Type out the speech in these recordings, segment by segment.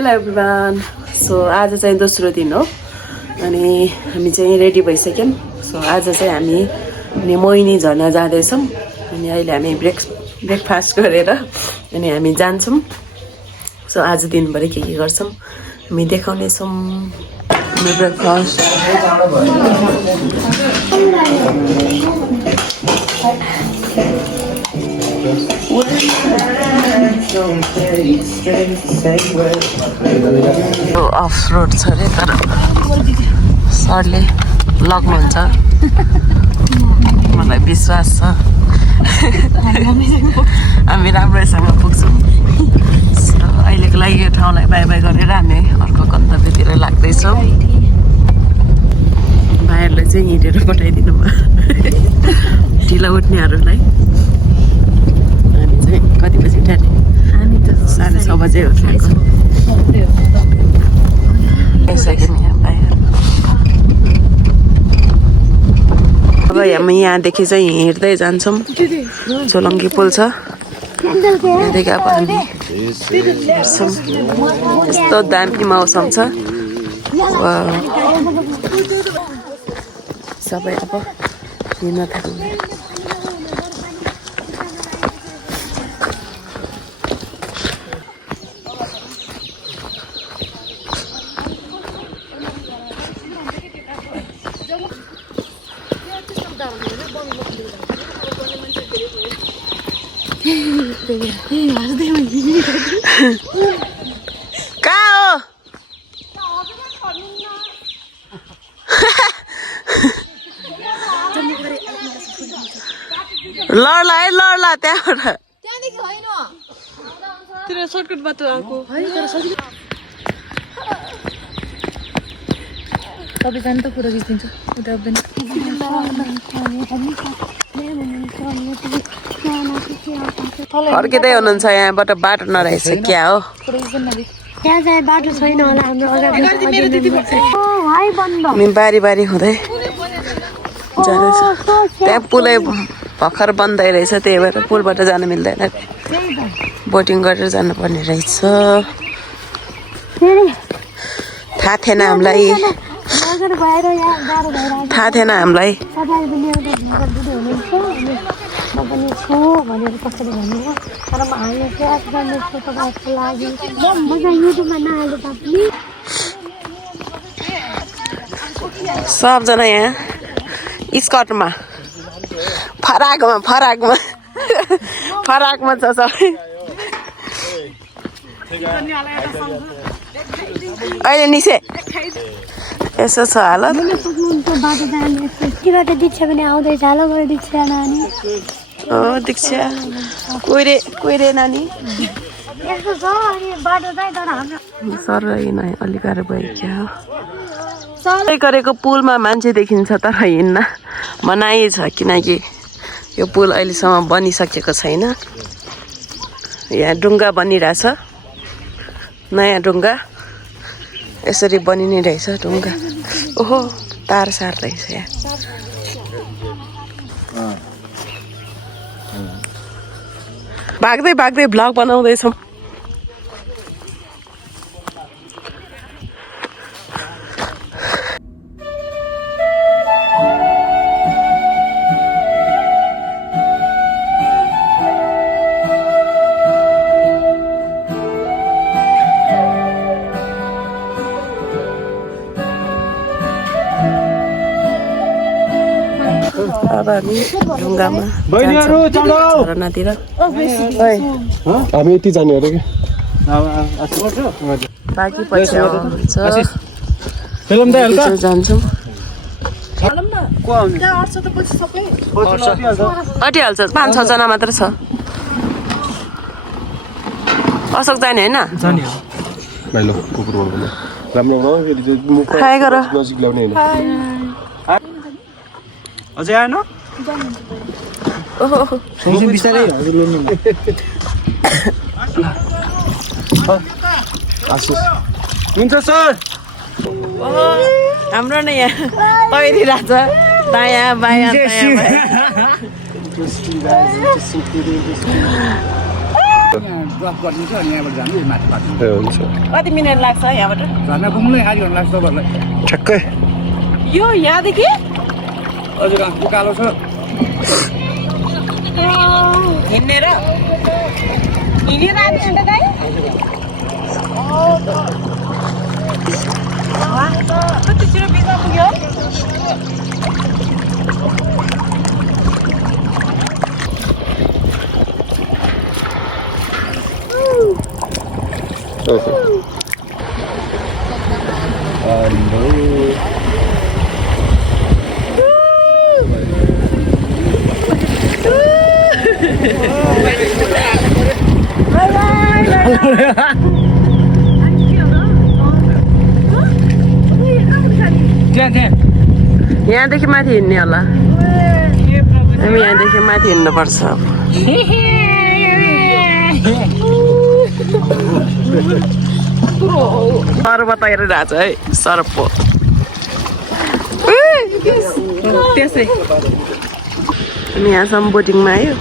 Hello everyone so आज चाहिँ दोस्रो दिन हो अनि हामी चाहिँ रेडी भइसक्यौँ सो आज चाहिँ हामी अनि मोहिनी झर्न जाँदैछौँ अनि अहिले हामी ब्रेकफास्ट गरेर अनि हामी जान्छौँ सो आज दिनभरि के गर्छौँ हामी देखाउनेछौँ हाम्रो ब्रेकफास्ट अफ रोड छ अरे तर सरले लग्नुहुन्छ मलाई विश्वास छ हामी राम्रैसँग पुग्छौँ अहिलेको लागि यो ठाउँलाई बाई बाई गरेर हामी अर्को गन्तव्यतिर लाग्दैछौँ भाइहरूले चाहिँ हिँडेर पठाइदिनु भयो ढिलो उठ्नेहरूलाई हामी चाहिँ कति बजी उठाने हामी त 6:30 बजे उठेको अब हामी यहाँदेखि चाहिँ हिँड्दै जान्छौँ झोलङ्गी पुल छ यहाँदेखि अब हामी हेर्छौँ यस्तो दामी मौसम छ सबै अब हिँड्न थाल्नु कहाँ हो लड्ला है लड्ला त्यहाँबाट तेरो सर्टकट बाटो आएको सबैजना त फोटो खिचिदिन्छ उता पनि फर्किँदै हुनुहुन्छ यहाँबाट बाटो नरहेछ क्या हो त्यहाँ चाहिँ बाटो छैन होला हाम्रो हामी बारी बारी हुँदै जाँदैछ त्यहाँ पुलै भर्खर बन्दै रहेछ त्यही भएर पुलबाट जानु मिल्दैन बोटिङ गरेर जानुपर्ने रहेछ थाहा थिएन हामीलाई सबजना यहाँ स्कर्टमा फराकमा छ सबै अहिले निसे यसो छ हालत दीक्षा कोइरे नानी सर अलिक गाह्रो भयो क्या हो गरेको पुलमा मान्छे देखिन्छ तर हिँड्न मनाइ छ किनकि यो पुल अहिलेसम्म बनिसकेको छैन यहाँ डुङ्गा बनिरहेछ नयाँ डुङ्गा यसरी बनिने रहेछ ढुङ्गा ओहो तार सार रहेछ यहाँ भाग्दै भाग्दै भ्लग बनाउँदैछौँ अब हामी ढुङ्गामा झरनातिर हामी यति जाने हो कि बाँकी पछि जान्छौँ अटिहाल्छ 5-6 जना मात्र छ अशोक जाने होइन हाई गर अझै आएन बिस्तारै हुन्छ सर हाम्रो नै यहाँ तैरिरहेछ दायाँ बायाँ ड्रप गरिदिन्छ अनि यहाँबाट जानु माथि माथि हुन्छ कति मिनट लाग्छ यहाँबाट झर्ना पुग्नुलाई आधी घन्टा लाग्छ तपाईँहरूलाई ठ्याक्कै यो यहाँदेखि हजुर उकालो छ हिँडेर आधी घन्टा दाइ कति छिटो बिचमा पुग्यो यहाँदेखि माथि हिँड्ने होला हामी यहाँदेखि माथि हिँड्नुपर्छ सर्प तैरिरहेको छ है सर्प त्यसै हामी यहाँसम्म बोटिङमा आयो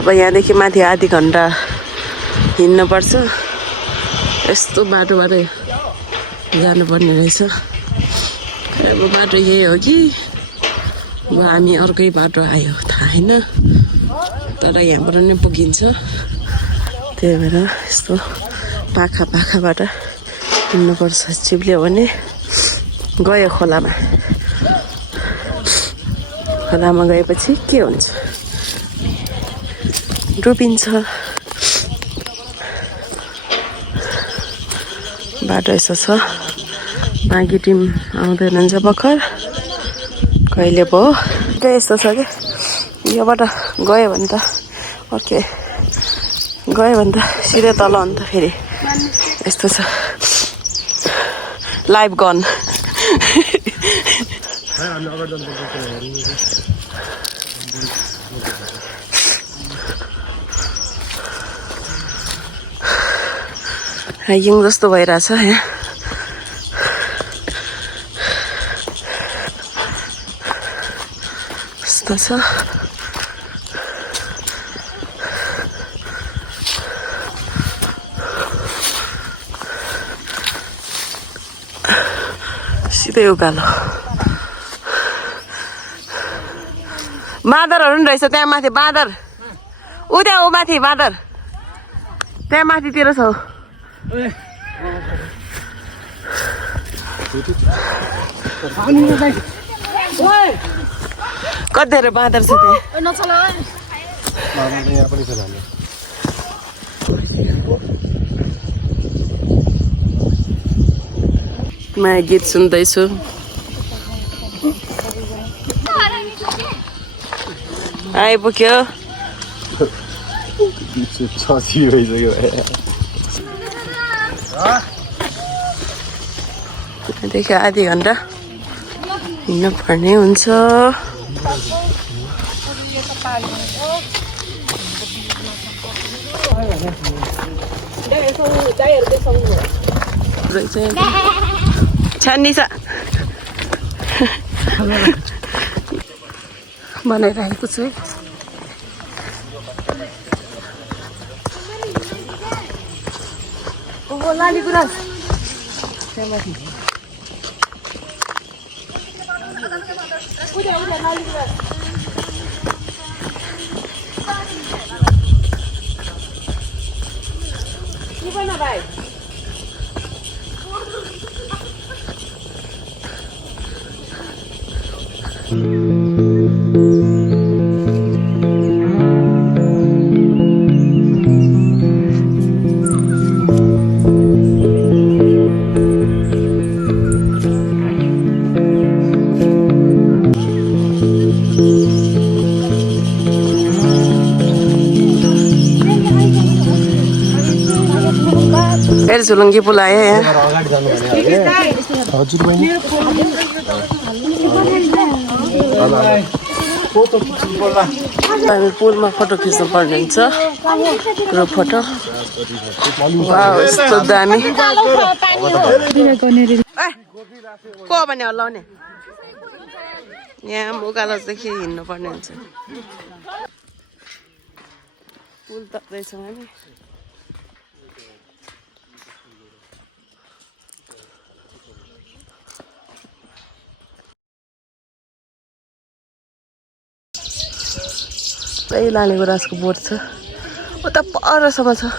अब यहाँदेखि माथि आधी घन्टा हिँड्नुपर्छ यस्तो बाटोबाटै जानुपर्ने रहेछ अब बाटो यही हो कि अब हामी अर्कै बाटो आयो थाहा छैन तर यहाँबाट नै पुगिन्छ त्यही भएर यस्तो पाखाबाट हिँड्नुपर्छ चिप्ल्यो भने गयो खोलामा गएपछि के हुन्छ डुबिन्छ बाटो यसो छ माघी टिम आउँदैन हुन्छ भर्खर कहिले पो त्यही यस्तो छ कि योबाट गयो भने त ओके गयो भने त सिधै तल अन्त फेरि यस्तो छ लाइभ गन हाइकिङ जस्तो भइरहेछ यहाँ यस्तो छ सिधै उकालो बाँदरहरू पनि रहेछ त्यहाँ माथि बाँदर ऊ त्यहाँ ऊ माथि बाँदर त्यहाँ माथितिर छ कति धेरै बाँदर छ त्यहाँ म गीत सुन्दैछु आइपुग्यो देखि आधी घन्टा हिँड्नु पर्ने हुन्छ छान्नी छ बनाइरहेको छु लाली गुराँस भाइ फेरि झुलुङ्गी पुल आयो यहाँ हामी पुलमा फोटो खिच्नु पर्ने हुन्छ ग्रुप फोटो यस्तो दामी को भने हल्लाउने यहाँ उकालोदेखि हिँड्नु पर्ने हुन्छ पुल तक्दैछौँ हामी लाने गुराँसको बोट छ उता परसम्म छ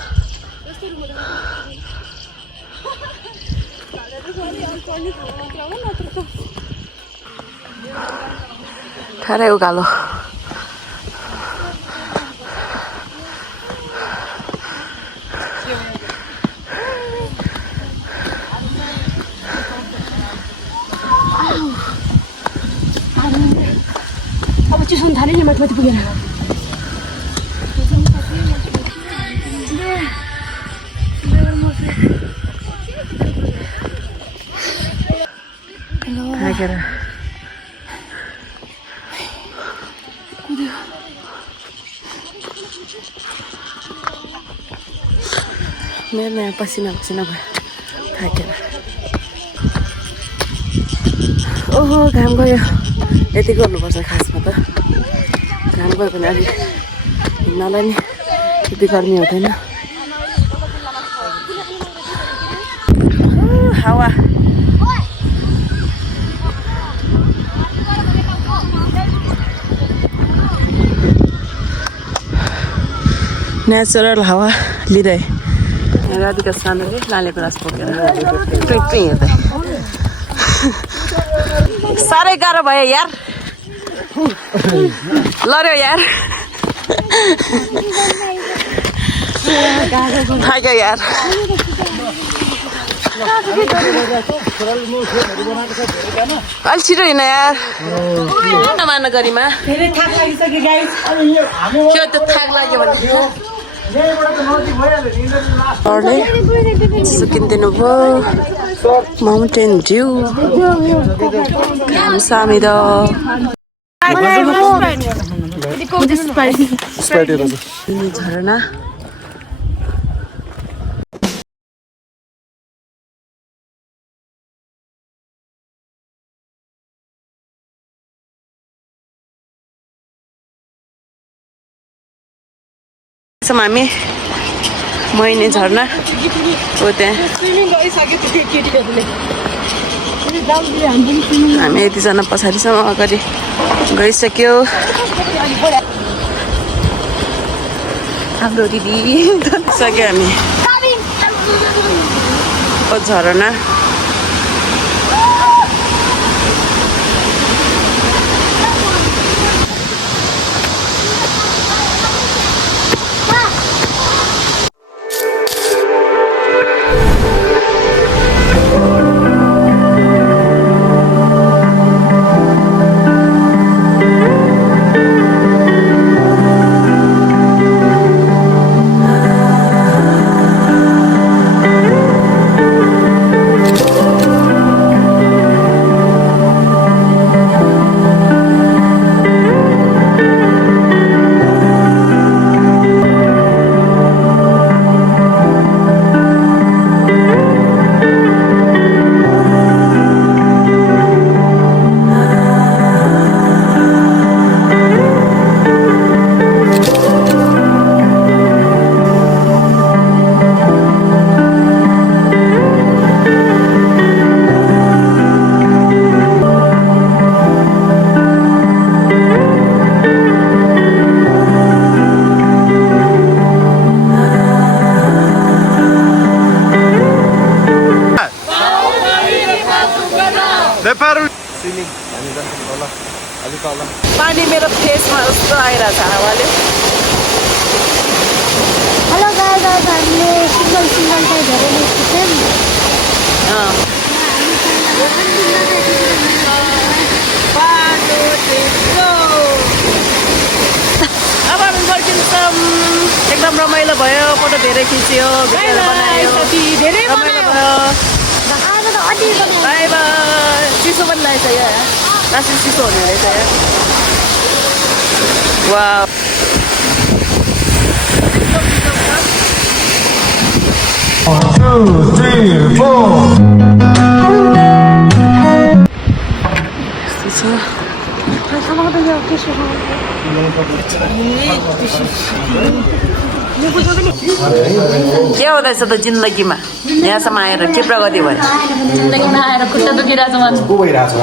ठहरै उकालो अब चिसो थाल्यो नि माथि पुगेर थाकेर मेरो नयाँ पसिना पसिना भयो थाकेर ओहो घाम गयो यति गर्नुपर्छ खासमा त घाम गयो भने अलिक हिँड्नलाई नि यति गर्मी हुँदैन हावा नेचुरल हावा लिँदै राधिका सानोले लालेको रस बोकेर टुइ हेर्दै साह्रै गाह्रो भयो यार लड्यो यार थाक्यो यार अलि छिटो हिँड यार नमान्नु गरिमा के त थाक लाग्यो भने सुकिदिनु भयो माउन्टेन झ्यू घाम सामिद झरना हामी महिने झरना हो त्यहाँ हामी यतिजना पछाडिसम्म अगाडि गइसक्यो हाम्रो दिदी सक्यो हामी झरना पानी मेरो फेसमा कस्तो आइरहेछ हावाले हेलो गाइस हामीले सिंगल चाहिँ धेरै नै खिच्यौँ अब हामी फर्किन्छौँ एकदम रमाइलो भयो फोटो धेरै खिच्यो भिडियोहरू बनायो धेरै रमाइलो भयो बाई बाई चिसो पनि लागेछ यहाँ लास्ट चिसो हुने रहेछ यहाँ वाउ के हुँदैछ त जिन्दगीमा यहाँसम्म आएर के प्रगति भयो जिन्दगीमा आएर खुट्टा दुखिरहेको छ मान्छे को भइरहेछ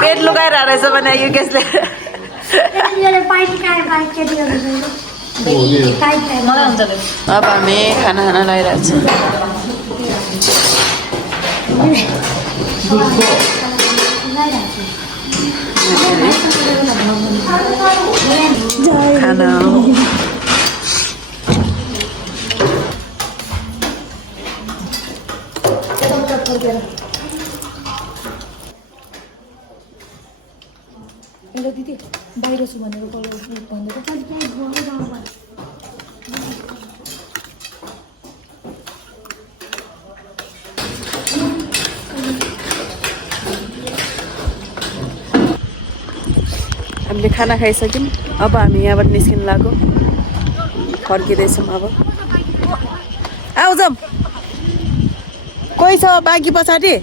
पेट लुगाइरहेको रहेछ भने यो केसले मलाई हुन्छ त्यो अब हामी खाना खाना लगाइरहेको छ खाना दिदी बाहिर छु भनेर कल भनेको हामीले खाना खाइसक्यौँ अब हामी यहाँबाट निस्किनु लाग्यो फर्किँदैछौँ अब आऊ जाऊँ कोही छ बाँकी पछाडि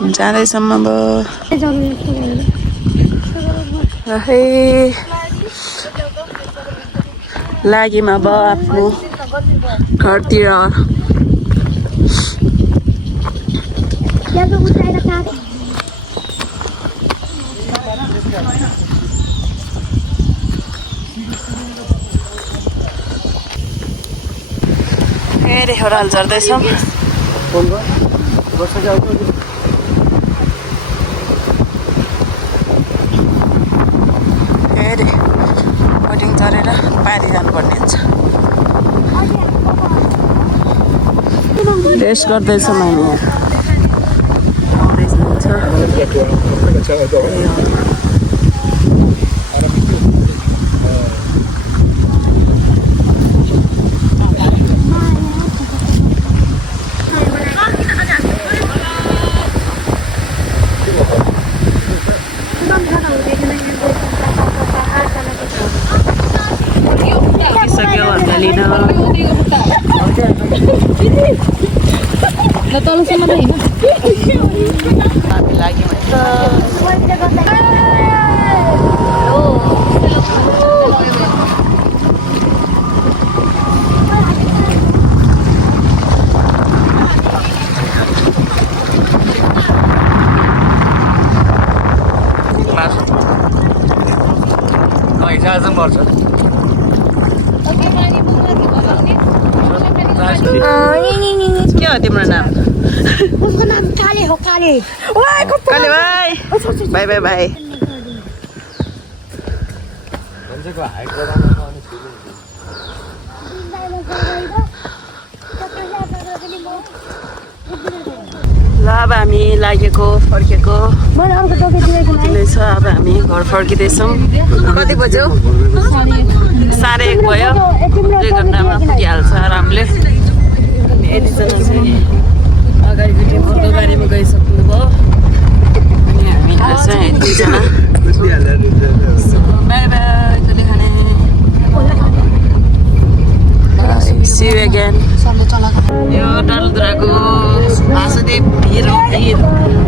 जाँदैछौँ अब हे लाग्यौँ अब आफ्नो घरतिर फेरि ओह्रालो झर्दैछौँ फेरि बोटिङ चढेर पारी जानुपर्ने हुन्छ रेस्ट गर्दैछौँ हामी तलसम्म त होइन हामी लाग्यौँ है हिसाब चाहिँ पर्छ के हो तिम्रो नाम काले हो काले काले भाइ बाई बाई बाई ल अब हामी लागेको फर्केको नै छ अब हामी घर फर्किँदैछौँ कति बज्यो 1:30 भयो 2 घन्टामा पुगिहाल्छ आरामले यतिजना चाहिँ अगाडिपट्टि अर्को गाडीमा गइसक्नु भयो अनि हामी चाहिँ दुईजना बाई बाई कहिले खाने See you again. यो डलद्राको वासुदेव भिर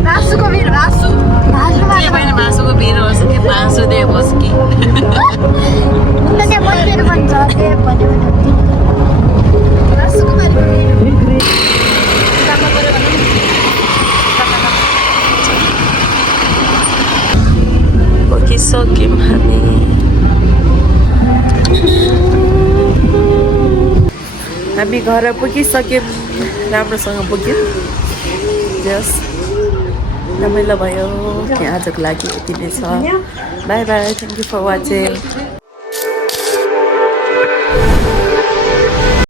मासुको भिर मासु के भएन मासुको भिर होस् कि वासुदेव होस् कि पुगिसक्यौँ हामी हामी घर पुगिसक्यौँ राम्रोसँग पुग्यौँ जस रमाइलो भयो आजको लागि यति नै छ bye bye thank you for watching